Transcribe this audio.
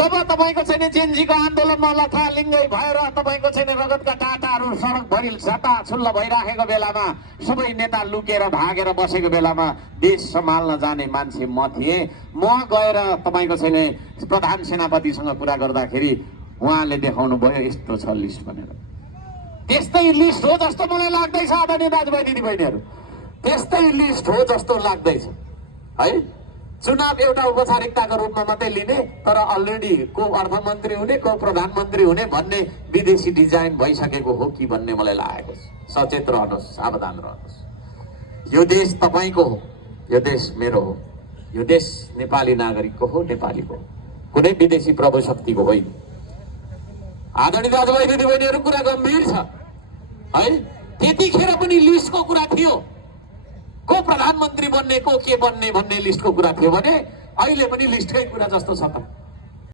जब तपाईको चाहिँ जेनजीको आन्दोलनमा लथालिङ्गै भएर तपाईको चाहिँ रगतका टाटाहरू सडकभरि छताछुल्ल भइराखेको बेलामा सबै नेता लुकेर भागेर बसेको बेलामा देश सम्हाल्न जाने मान्छे म थिएँ। म गएर तपाईको चाहिँ प्रधान सेनापतिसँग कुरा गर्दाखेरि उहाँले देखाउनु भयो यस्तो छ लिस्ट भनेर। त्यस्तै लिस्ट हो जस्तो मलाई लाग्दैछ आदरणीय दाजुभाइ दिदीबहिनीहरू, त्यस्तै लिस्ट हो जस्तो लाग्दैछ है। चुनाव एउटा औपचारिकताको रूपमा मात्रै लिने, तर अलरेडी को अर्थमन्त्री हुने को प्रधानमन्त्री हुने भन्ने विदेशी डिजाइन भइसकेको हो कि भन्ने मलाई लागेको छ। सचेत रहनुहोस्, सावधान रहनुहोस्। यो देश तपाईको हो, यो देश मेरो हो, यो देश नेपाली नागरिकको हो, नेपालीको हो, कुनै विदेशी प्रभु शक्तिको होइन। आदरणीय दाजुभाइ दिदीबहिनीहरू, कुरा गम्भीर छ है। त्यतिखेर पनि लिस्टको कुरा थियो, को प्रधानमन्त्री बन्ने को के बन्ने भन्ने लिस्टको कुरा थियो भने अहिले पनि लिस्टकै कुरा जस्तो छ त।